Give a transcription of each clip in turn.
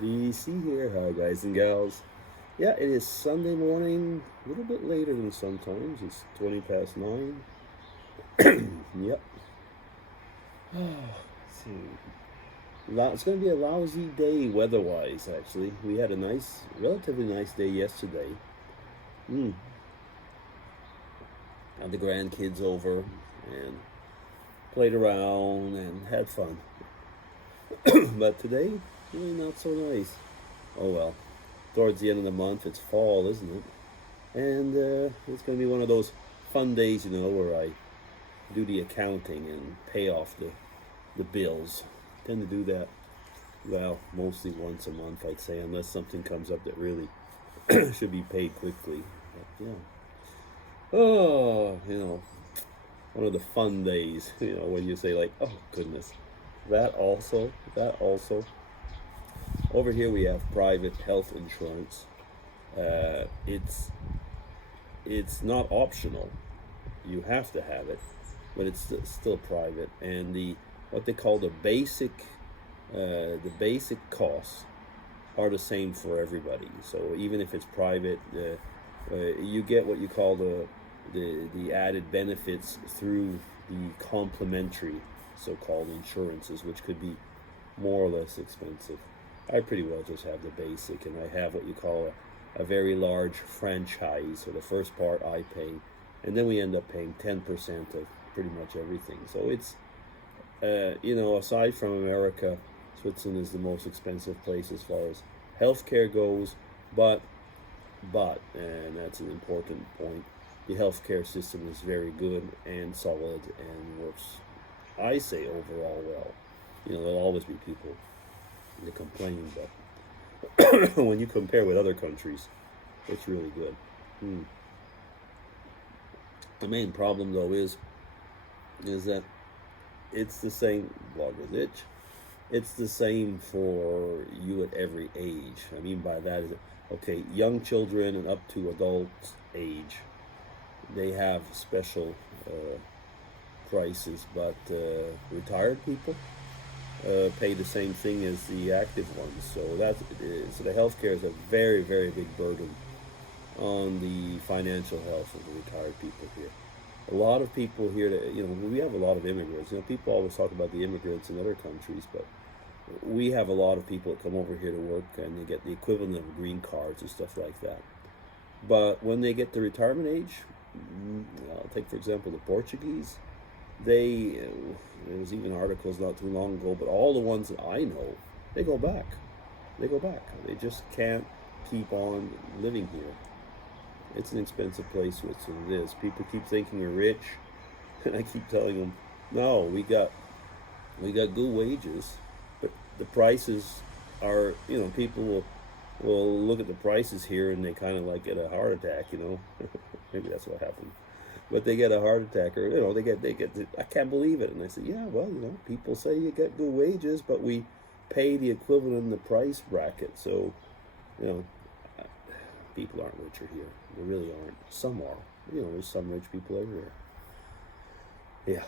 DC here. Hi, guys and gals. Yeah, it is Sunday morning, a little bit later than sometimes. It's 20 past 9. Yep. Let's see. It's going to be a lousy day weather-wise, actually. We had a relatively nice day yesterday. Mm. Had the grandkids over and played around and had fun. But today, really not so nice. Oh well. Towards the end of the month, it's fall, isn't it? And it's going to be one of those fun days, where I do the accounting and pay off the bills. I tend to do that, well, mostly once a month, I'd say, unless something comes up that really should be paid quickly. But, yeah. Oh, one of the fun days, when you say, like, oh, goodness, that also. Over here we have private health insurance. It's not optional. You have to have it, but it's still private. And what they call the basic costs are the same for everybody. So even if it's private, you get what you call the added benefits through the complementary so-called insurances, which could be more or less expensive. I pretty well just have the basic, and I have what you call a very large franchise. So the first part I pay, and then we end up paying 10% of pretty much everything. So it's, aside from America, Switzerland is the most expensive place as far as healthcare goes, but, and that's an important point, the healthcare system is very good and solid and works, I say, overall well. There'll always be people that complain, but when you compare with other countries, it's really good. The main problem, though, is that it's the same. Bogdanovich. It's the same for you at every age. I mean by that is, okay, young children and up to adult age, they have special prices, but retired people pay the same thing as the active ones. So the healthcare is a very, very big burden on the financial health of the retired people here. A lot of people here, we have a lot of immigrants. People always talk about the immigrants in other countries, but we have a lot of people that come over here to work and they get the equivalent of green cards and stuff like that. But when they get to retirement age, I'll take for example the Portuguese. There was even articles not too long ago, but all the ones that I know, they go back. They go back. They just can't keep on living here. It's an expensive place, Switzerland is. People keep thinking we're rich, and I keep telling them, no, we got good wages, but the prices are, people will look at the prices here and they kind of like get a heart attack, maybe that's what happened. But they get a heart attack, or I can't believe it. And I say, yeah, well, people say you get good wages, but we pay the equivalent in the price bracket. So, people aren't richer here. They really aren't. Some are. There's some rich people everywhere. Yeah.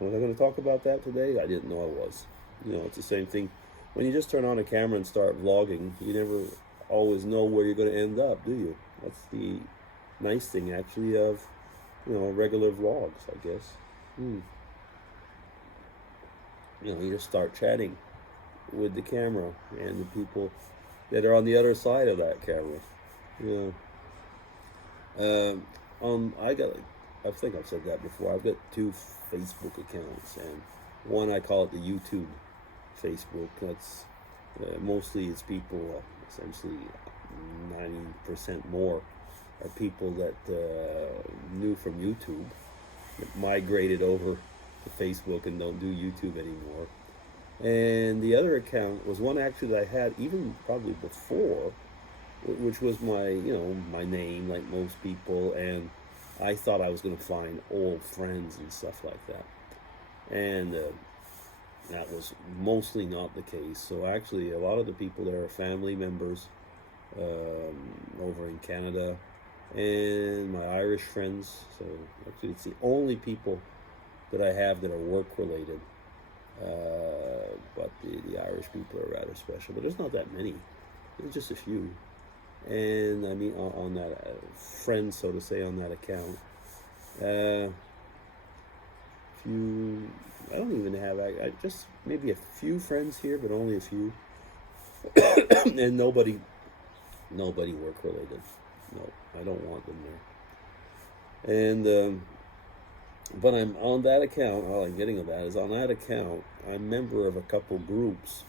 Was I going to talk about that today? I didn't know I was. It's the same thing. When you just turn on a camera and start vlogging, you never always know where you're going to end up, do you? That's the nice thing, actually, of regular vlogs, I guess. You just start chatting with the camera and the people that are on the other side of that camera. I think I've said that before. I've got 2 Facebook accounts, and one I call it the YouTube Facebook. That's mostly it's people, essentially 90% more are people that knew from YouTube, that migrated over to Facebook and don't do YouTube anymore. And the other account was one actually that I had even probably before, which was my name, like most people, and I thought I was going to find old friends and stuff like that. And that was mostly not the case. So actually, a lot of the people there are family members over in Canada, and my Irish friends. So actually, it's the only people that I have that are work related. But the Irish people are rather special. But there's not that many. There's just a few. And I mean, on that friends, so to say, on that account. Few. I don't even have. I just maybe a few friends here, but only a few. And nobody work related. No, I don't want them there. And but I'm on that account. All I'm getting of that is on that account. I'm a member of a couple groups,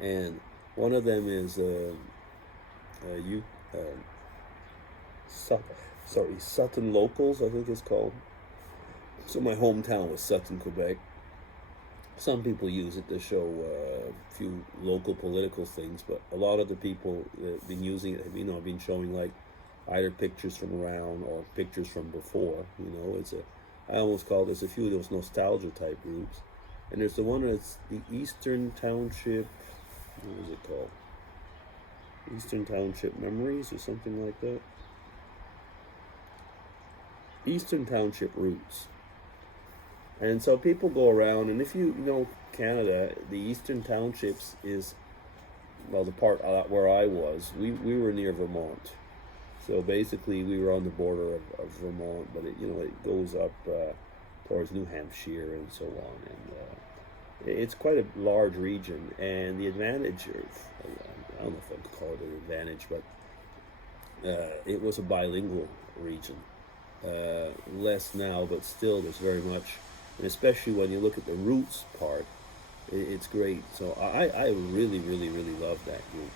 and one of them is you. Sutton Locals, I think it's called. So my hometown was Sutton, Quebec. Some people use it to show a few local political things, but a lot of the people that have been using it, have been showing like either pictures from around or pictures from before. I almost call this a few of those nostalgia type groups. And there's the one that's the Eastern Township, what was it called? Eastern Township Memories or something like that. Eastern Township Roots. And so people go around, and if you know Canada, the Eastern Townships is, well, the part where I was, we were near Vermont. So basically we were on the border of Vermont, but it goes up towards New Hampshire and so on. And it's quite a large region, and the advantage I don't know if I'd call it an advantage, but it was a bilingual region. Less now, but still there's very much, and especially when you look at the roots part, it's great. So I really, really, really love that group.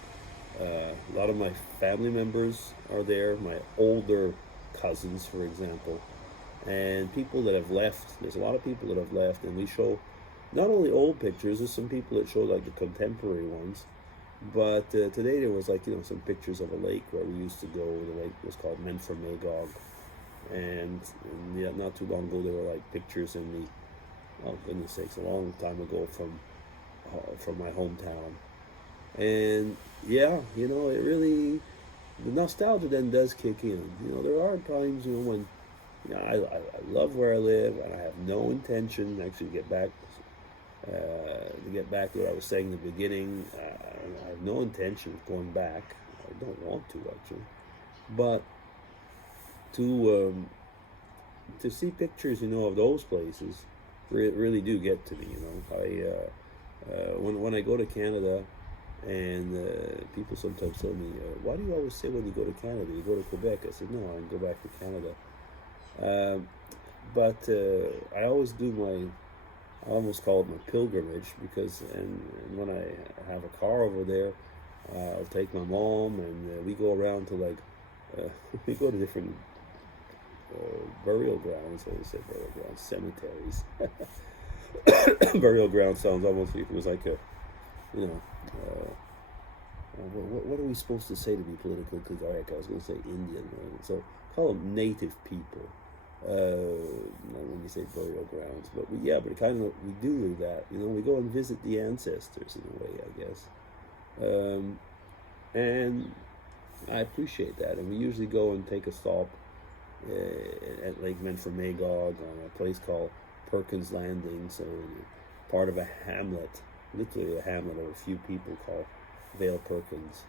A lot of my family members are there, my older cousins, for example, and people that have left. There's a lot of people that have left, and we show not only old pictures, there's some people that show like the contemporary ones, but today there was some pictures of a lake where we used to go. The lake was called Menfor Magog. And not too long ago, there were like pictures in the, oh goodness sakes, a long time ago from my hometown. And yeah, it really, the nostalgia then does kick in. There are times when I love where I live, and I have no intention actually to get back to what I was saying in the beginning. I have no intention of going back. I don't want to actually, but to see pictures, of those places, really do get to me. When I go to Canada, and people sometimes tell me, "Why do you always say when you go to Canada, you go to Quebec?" I said, "No, I go back to Canada." But I always do I almost call it my pilgrimage, because and when I have a car over there, I'll take my mom, and we go around to we go to different burial grounds. I say burial grounds, cemeteries. Burial ground sounds almost like it was like a, what are we supposed to say to be politically correct? I was going to say Indian, right? So call them native people. When you say burial grounds, but we do that. We go and visit the ancestors in a way, I guess. And I appreciate that, and we usually go and take a stop at Lake Menfor Magog on a place called Perkins Landing, so part of a hamlet, literally a hamlet of a few people called Vale Perkins,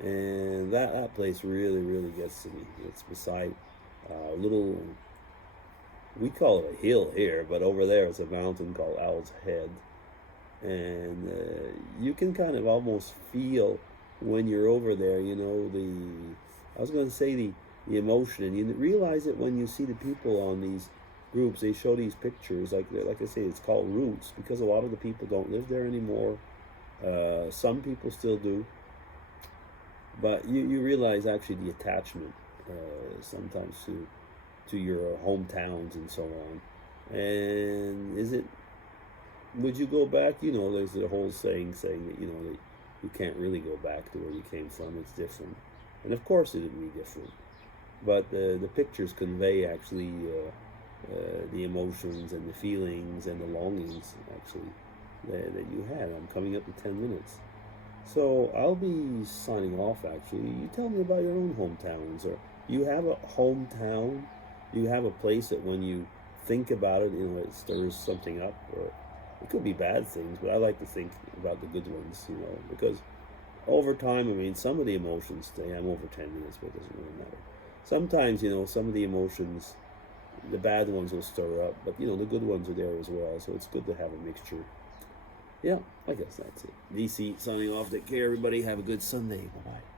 and that place really, really gets to me. It's beside a little, we call it a hill here, but over there it's a mountain called Owl's Head, and you can kind of almost feel when you're over there, I was going to say the emotion, and you realize it when you see the people on these groups. They show these pictures, like I say, it's called roots, because a lot of the people don't live there anymore. Some people still do, but you realize actually the attachment sometimes to your hometowns and so on. And would you go back? There's the whole saying that that you can't really go back to where you came from. It's different, and of course it would be different. But the pictures convey actually the emotions and the feelings and the longings actually that you had. I'm coming up to 10 minutes. So I'll be signing off actually. You tell me about your own hometowns, or you have a hometown? You have a place that when you think about it, it stirs something up, or It could be bad things, but I like to think about the good ones, because over time, I mean, some of the emotions stay. I'm over 10 minutes, but it doesn't really matter. Sometimes, some of the emotions, the bad ones will stir up, but, the good ones are there as well. So it's good to have a mixture. Yeah, I guess that's it. DC signing off. Take care, everybody. Have a good Sunday. Bye-bye.